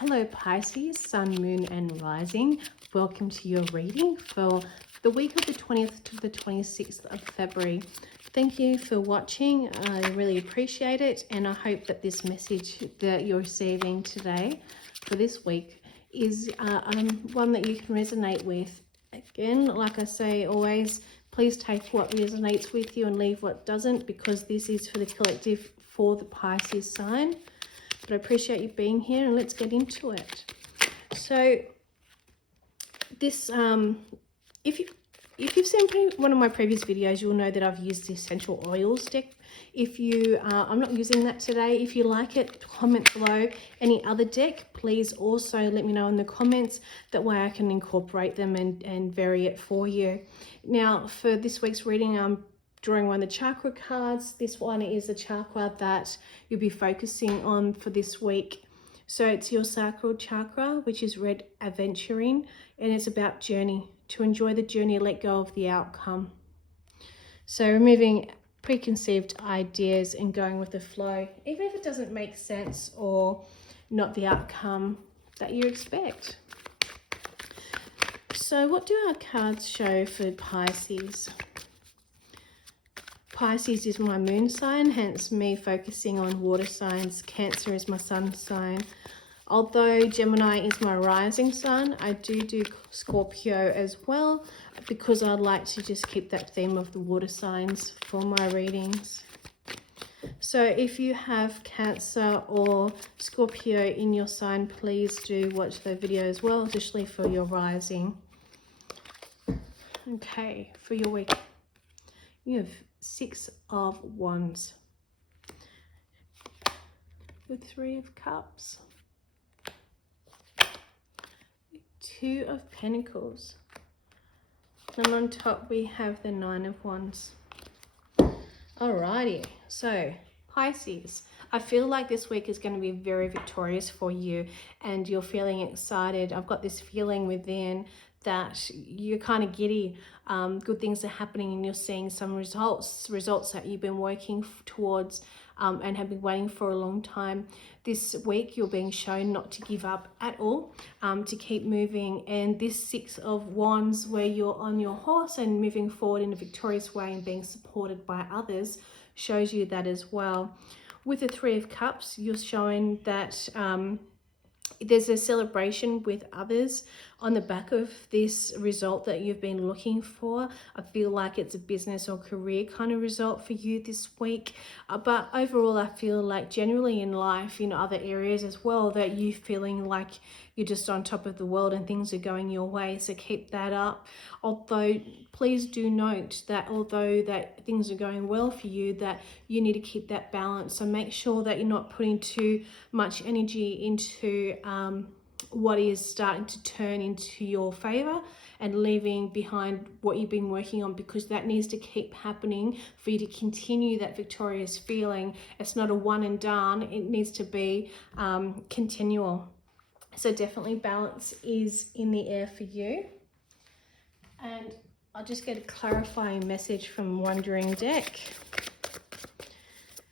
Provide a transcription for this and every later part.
Hello Pisces, Sun, Moon and Rising. Welcome to your reading for the week of the 20th to the 26th of February. Thank you for watching. I really appreciate it, and I hope that this message that you're receiving today for this week is one that you can resonate with. Again, like I say always, please take what resonates with you and leave what doesn't, because this is for the collective for the Pisces sign. But I appreciate you being here, and let's get into it. So this, if you've seen one of my previous videos, you'll know that I've used the essential oils deck. If you, I'm not using that today. If you like it, comment below. Any other deck, please also let me know in the comments. That way I can incorporate them and vary it for you. Now, for this week's reading, I'm drawing one of the chakra cards. This one is the chakra that you'll be focusing on for this week. So it's your sacral chakra, which is red adventuring, and it's about journey, to enjoy the journey, let go of the outcome. So removing preconceived ideas and going with the flow, even if it doesn't make sense or not the outcome that you expect. So what do our cards show for Pisces? Pisces is my moon sign, hence me focusing on water signs. Cancer is my sun sign. Although Gemini is my rising sign, I do Scorpio as well, because I'd like to just keep that theme of the water signs for my readings. So if you have Cancer or Scorpio in your sign, please do watch the video as well, especially for your rising. Okay, for your week, you have 6 of Wands, the 3 of Cups, 2 of Pentacles, and on top we have the 9 of Wands. Alrighty, so Pisces, I feel like this week is going to be very victorious for you, and you're feeling excited. I've got this feeling within that you're kind of giddy. Good things are happening, and you're seeing some results that you've been working towards and have been waiting for a long time. This week you're being shown not to give up at all, to keep moving. And this 6 of Wands, where you're on your horse and moving forward in a victorious way and being supported by others, shows you that as well. With the 3 of Cups, you're showing that there's a celebration with others on the back of this result that you've been looking for. I feel like it's a business or career kind of result for you this week. But overall, I feel like generally in life, in other areas as well, that you're feeling like you're just on top of the world and things are going your way. So keep that up. Although, please do note that although that things are going well for you, that you need to keep that balance. So make sure that you're not putting too much energy into what is starting to turn into your favor and leaving behind what you've been working on, because that needs to keep happening for you to continue that victorious feeling. It's not a one and done. It needs to be continual. So definitely balance is in the air for you. And I'll just get a clarifying message from Wandering Deck.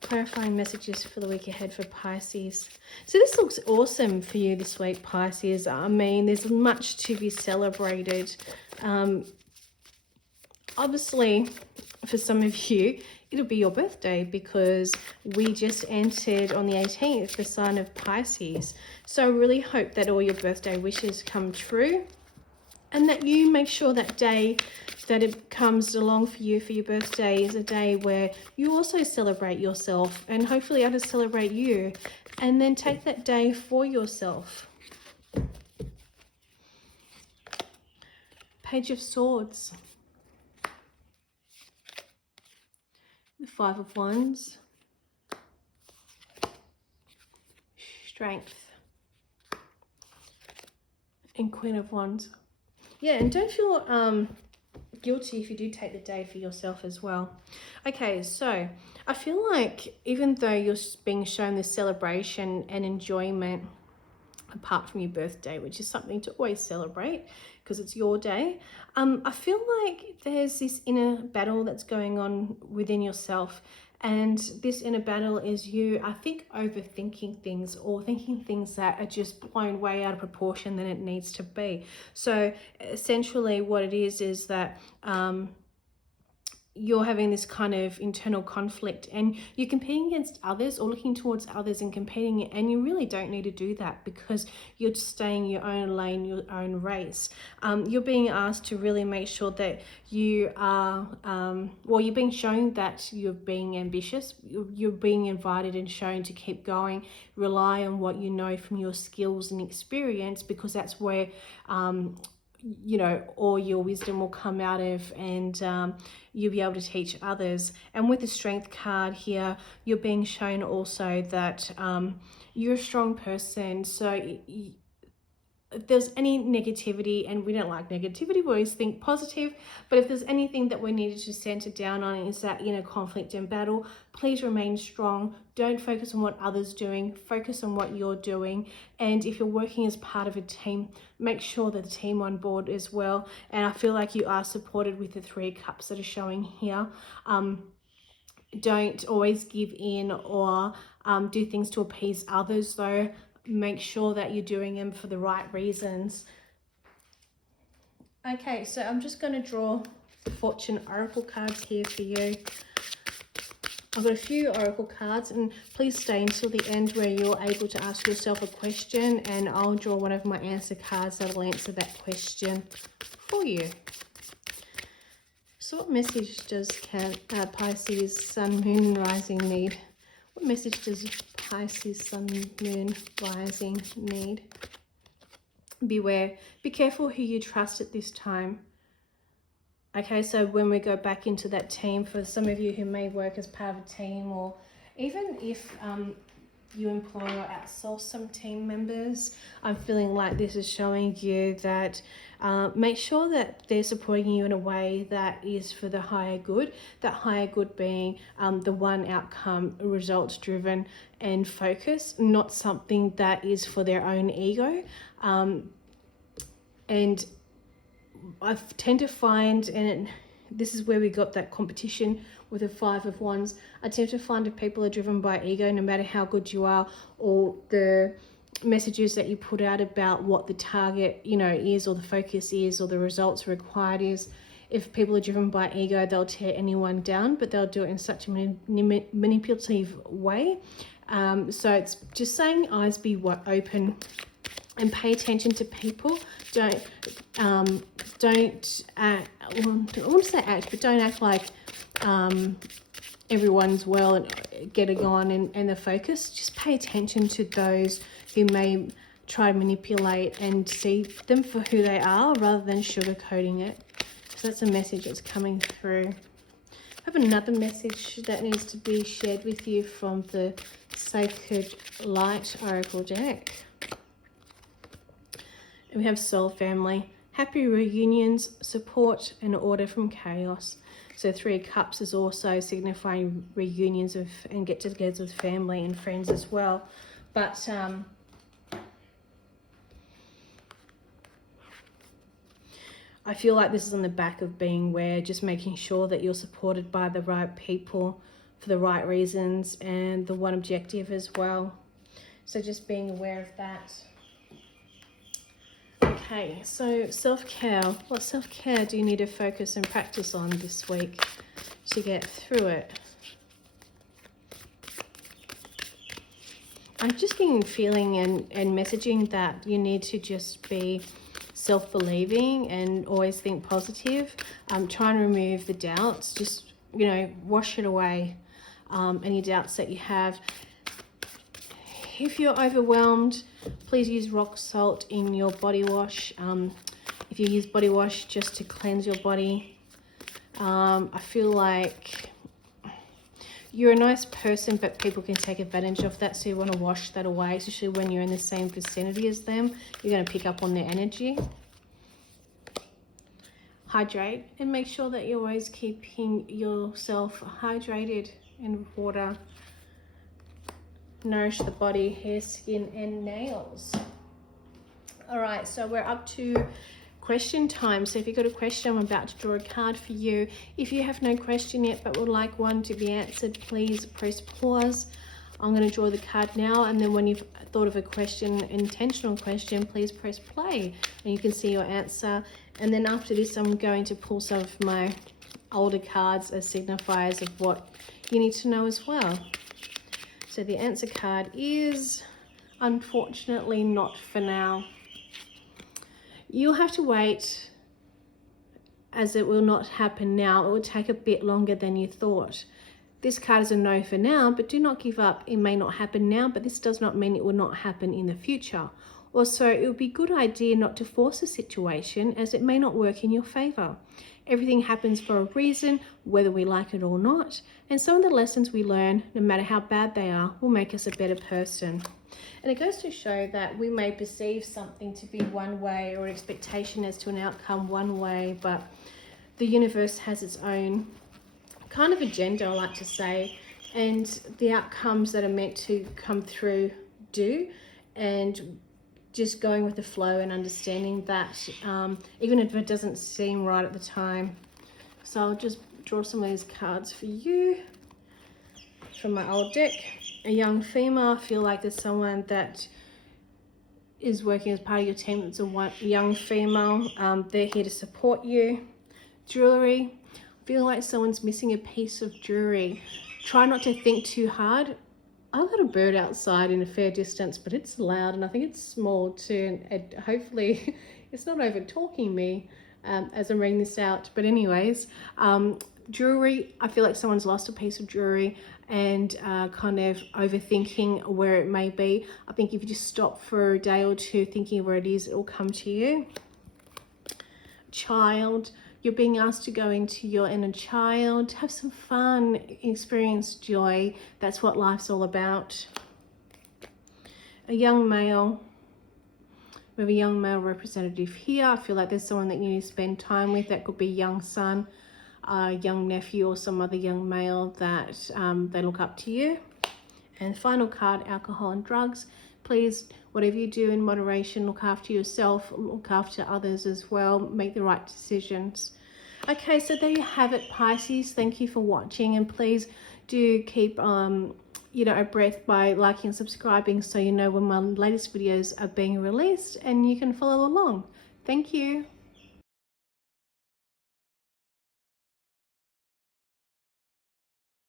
Clarifying messages for the week ahead for Pisces. So this looks awesome for you this week, Pisces. I mean, there's much to be celebrated. Obviously, for some of you, it'll be your birthday, because we just entered on the 18th, the sign of Pisces. So I really hope that all your birthday wishes come true, and that you make sure that day that it comes along for you for your birthday is a day where you also celebrate yourself, and hopefully others celebrate you, and then take that day for yourself. Page of Swords, the 5 of Wands, Strength, and Queen of Wands. Yeah, and don't feel guilty if you do take the day for yourself as well. Okay, so I feel like even though you're being shown this celebration and enjoyment, apart from your birthday, which is something to always celebrate because it's your day, I feel like there's this inner battle that's going on within yourself, And this inner battle is you, I think, overthinking things or thinking things that are just blown way out of proportion than it needs to be. So essentially what it is that you're having this kind of internal conflict and you're competing against others or looking towards others and competing, and you really don't need to do that because you're just staying in your own lane, your own race. You're being asked to really make sure that you are, you're being shown that you're being ambitious, you're being invited and shown to keep going, rely on what you know from your skills and experience, because that's where you know, all your wisdom will come out of, and you'll be able to teach others. And with the Strength card here, you're being shown also that you're a strong person. So if there's any negativity, and we don't like negativity, we always think positive, but if there's anything that we needed to center down on is that inner conflict and battle, please remain strong. Don't focus on what others doing, focus on what you're doing. And if you're working as part of a team, make sure that the team on board as well. And I feel like you are supported with the 3 cups that are showing here. Don't always give in or do things to appease others, though. Make sure that you're doing them for the right reasons. Okay, so I'm just going to draw the Fortune Oracle cards here for you. I've got a few Oracle cards, and please stay until the end where you're able to ask yourself a question, and I'll draw one of my answer cards that will answer that question for you. So what message does Pisces, Sun, Moon, Rising need? What message does Pisces, Sun, Moon, Rising need? Beware. Be careful who you trust at this time. Okay, so when we go back into that team, for some of you who may work as part of a team, or even if you employ or outsource some team members, I'm feeling like this is showing you that make sure that they're supporting you in a way that is for the higher good, that higher good being the one outcome, results driven and focus, not something that is for their own ego. And I tend to find, and this is where we got that competition with the 5 of Wands, I tend to find if people are driven by ego, no matter how good you are, or the messages that you put out about what the target, you know, is, or the focus is, or the results required is, if people are driven by ego, they'll tear anyone down, but they'll do it in such a manipulative way. So it's just saying, eyes be open and pay attention to people. Don't act, I want to say act, but don't act like everyone's well and getting on and the focus. Just pay attention to those who may try to manipulate, and see them for who they are rather than sugarcoating it. So that's a message that's coming through. I have another message that needs to be shared with you from the Sacred Light Oracle deck. And we have Soul Family, happy reunions, support and order from chaos. So 3 cups is also signifying reunions of and get-togethers with family and friends as well. But I feel like this is on the back of being aware, just making sure that you're supported by the right people for the right reasons and the one objective as well. So just being aware of that. Okay, so self-care. What self-care do you need to focus and practice on this week to get through it? I've just been feeling and messaging that you need to just be self-believing and always think positive. Try and remove the doubts. Just, you know, wash it away, any doubts that you have. If you're overwhelmed, please use rock salt in your body wash. If you use body wash just to cleanse your body, I feel like you're a nice person, but people can take advantage of that. So you want to wash that away, especially when you're in the same vicinity as them. You're going to pick up on their energy. Hydrate, and make sure that you're always keeping yourself hydrated in water. Nourish the body, hair, skin and nails. All right, so we're up to question time. So if you've got a question, I'm about to draw a card for you. If you have no question yet but would like one to be answered, please press pause. I'm going to draw the card now, and then when you've thought of a question, intentional question, please press play and you can see your answer. And then after this, I'm going to pull some of my older cards as signifiers of what you need to know as well. So the answer card is, unfortunately, not for now. You'll have to wait, as it will not happen now. It will take a bit longer than you thought. This card is a no for now, but do not give up. It may not happen now, but this does not mean it will not happen in the future. Also, it would be a good idea not to force a situation, as it may not work in your favor. Everything happens for a reason, whether we like it or not, and some of the lessons we learn, no matter how bad they are, will make us a better person. And it goes to show that we may perceive something to be one way, or expectation as to an outcome one way, but the universe has its own kind of agenda, I like to say, and the outcomes that are meant to come through do, and just going with the flow and understanding that even if it doesn't seem right at the time. So I'll just draw some of these cards for you from my old deck. A young female, I feel like there's someone that is working as part of your team that's a young female. They're here to support you. Jewelry, feel like someone's missing a piece of jewelry. Try not to think too hard. I've got a bird outside in a fair distance, but it's loud and I think it's small too, and hopefully it's not over talking me as I'm reading this out. But anyways, jewelry, I feel like someone's lost a piece of jewelry and kind of overthinking where it may be. I think if you just stop for a day or two thinking where it is, it will come to you. Child, you're being asked to go into your inner child, have some fun, experience joy. That's what life's all about. A young male, we have a young male representative here. I feel like there's someone that you need to spend time with. That could be a young son, a young nephew, or some other young male that they look up to you. And final card, alcohol and drugs. Please, whatever you do in moderation, look after yourself, look after others as well, make the right decisions. Okay, so there you have it, Pisces. Thank you for watching, and please do keep abreast by liking and subscribing so you know when my latest videos are being released and you can follow along. Thank you.